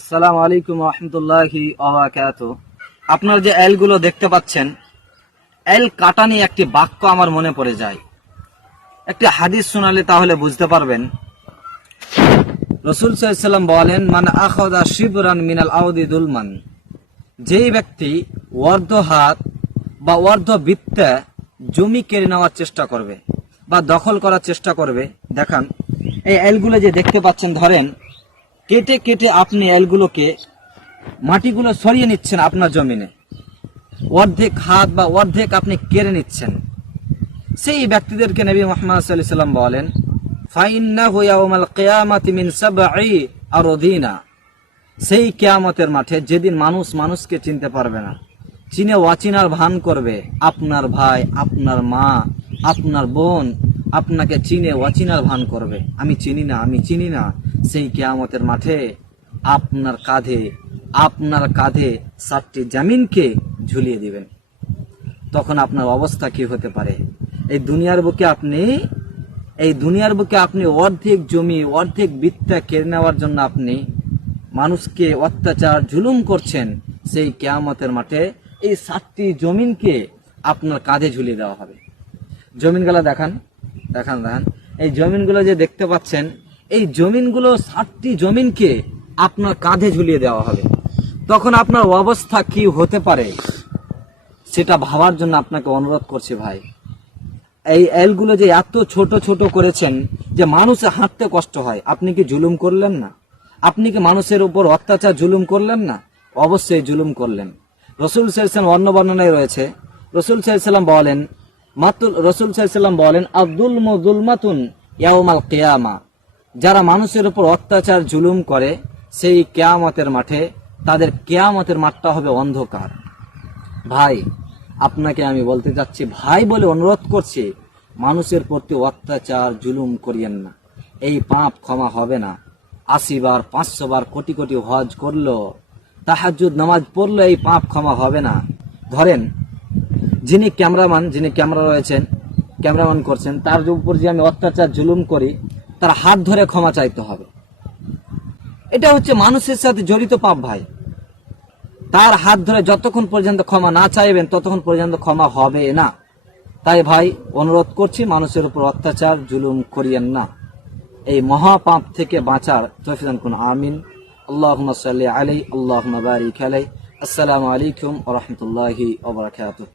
আসসালামু আলাইকুম রহমতুল্লাহি আপনার যে এলগুলো দেখতে পাচ্ছেন, এল কাটানি একটি বাক্য আমার মনে পড়ে যায়। একটি হাদিস শোনালে তাহলে বুঝতে পারবেন। রসুল সাল্লাম বলেন মানে আখদা শিবরান মিনাল আউদি দুলমান। যেই ব্যক্তি অর্ধ হাত বা অর্ধ বৃত্তে জমি কেড়ে নেওয়ার চেষ্টা করবে বা দখল করার চেষ্টা করবে, দেখান, এই এলগুলো যে দেখতে পাচ্ছেন, ধরেন কেটে কেটে আপনি এলগুলোকে মাটিগুলো সরিয়ে নিচ্ছেন আপনার জমিনে। অর্ধেক হাত বা অর্ধেক আপনি কেড়ে নিচ্ছেন। সেই ব্যক্তিদেরকে নবী মোহাম্মদ সাল্লাম বলেন আরদিনা। সেই কেয়ামতের মাঠে যেদিন মানুষ মানুষকে চিনতে পারবে না, চিনে অচিনার ভান করবে, আপনার ভাই, আপনার মা, আপনার বোন, আপনাকে চিনে অচিনার ভান করবে। আমি চিনি না, আমি চিনি না। সেই কেয়ামতের মাঠে আপনার কাঁধে আপনার কাঁধে সাতটি জামিনকে ঝুলিয়ে দিবেন। তখন আপনার অবস্থা কি হতে পারে? এই দুনিয়ার বুকে আপনি, এই দুনিয়ার বুকে আপনি অর্ধেক জমি, অর্ধেক বিত্তা কেড়ে নেওয়ার জন্য আপনি মানুষকে অত্যাচার, জুলুম করছেন, সেই কেয়ামতের মাঠে এই সাতটি জমিনকে আপনার কাঁধে ঝুলিয়ে দেওয়া হবে। জমিনগুলো দেখান দেখান দেখান। এই জমিনগুলো যে দেখতে পাচ্ছেন এই জমিনগুলো ষাটটি জমিনকে আপনার কাঁধে ঝুলিয়ে দেওয়া হবে। তখন আপনার অবস্থা কি হতে পারে, সেটা ভাবার জন্য আপনাকে অনুরোধ করছি ভাই। এই এলগুলো যে এত ছোট ছোট করেছেন যে মানুষে হাঁটতে কষ্ট হয়, আপনি কি জুলুম করলেন না? আপনি কি মানুষের উপর অত্যাচার জুলুম করলেন না? অবশ্যই জুলুম করলেন। রসুল সাল্লাম অন্য বর্ণনায় রয়েছে, রসুল সাল্লাম বলেন মাতুল রসুল সাল্লাম বলেন আব্দুল মুদুলমাতুন ইয়াউমাল কেয়ামা। যারা মানুষের উপর অত্যাচার, জুলুম করে, সেই কেয়ামতের মাঠে তাদের কেয়ামতের মাঠটা হবে অন্ধকার। ভাই, আপনাকে আমি বলতে চাচ্ছি ভাই বলে অনুরোধ করছি, মানুষের প্রতি অত্যাচার, জুলুম করিয়েন না। এই পাপ ক্ষমা হবে না। আশি বার, পাঁচশো বার, কোটি কোটি হজ করল তাহাজুদ নামাজ পড়ল, এই পাপ ক্ষমা হবে না। ধরেন, যিনি ক্যামেরাম্যান, যিনি ক্যামেরা রয়েছেন, ক্যামেরাম্যান করছেন, তার উপর যে আমি অত্যাচার, জুলুম করি তার হাত ধরে ক্ষমা চাইতে হবে। এটা হচ্ছে মানুষের সাথে জড়িত পাপ ভাই। তার হাত ধরে যতক্ষণ পর্যন্ত ক্ষমা না চাইবেন, ততক্ষণ পর্যন্ত ক্ষমা হবে না। তাই ভাই, অনুরোধ করছি, মানুষের উপর অত্যাচার, জুলুম করিয়েন না। এই মহাপাপ থেকে বাঁচার তফিদান কোন আমিন। আল্লাহ সাল্লি আলাই আল্লাহ বারিক আলাই আসসালামু আলাইকুম ওরহমতুল্লাহি ওবরাকাতুহ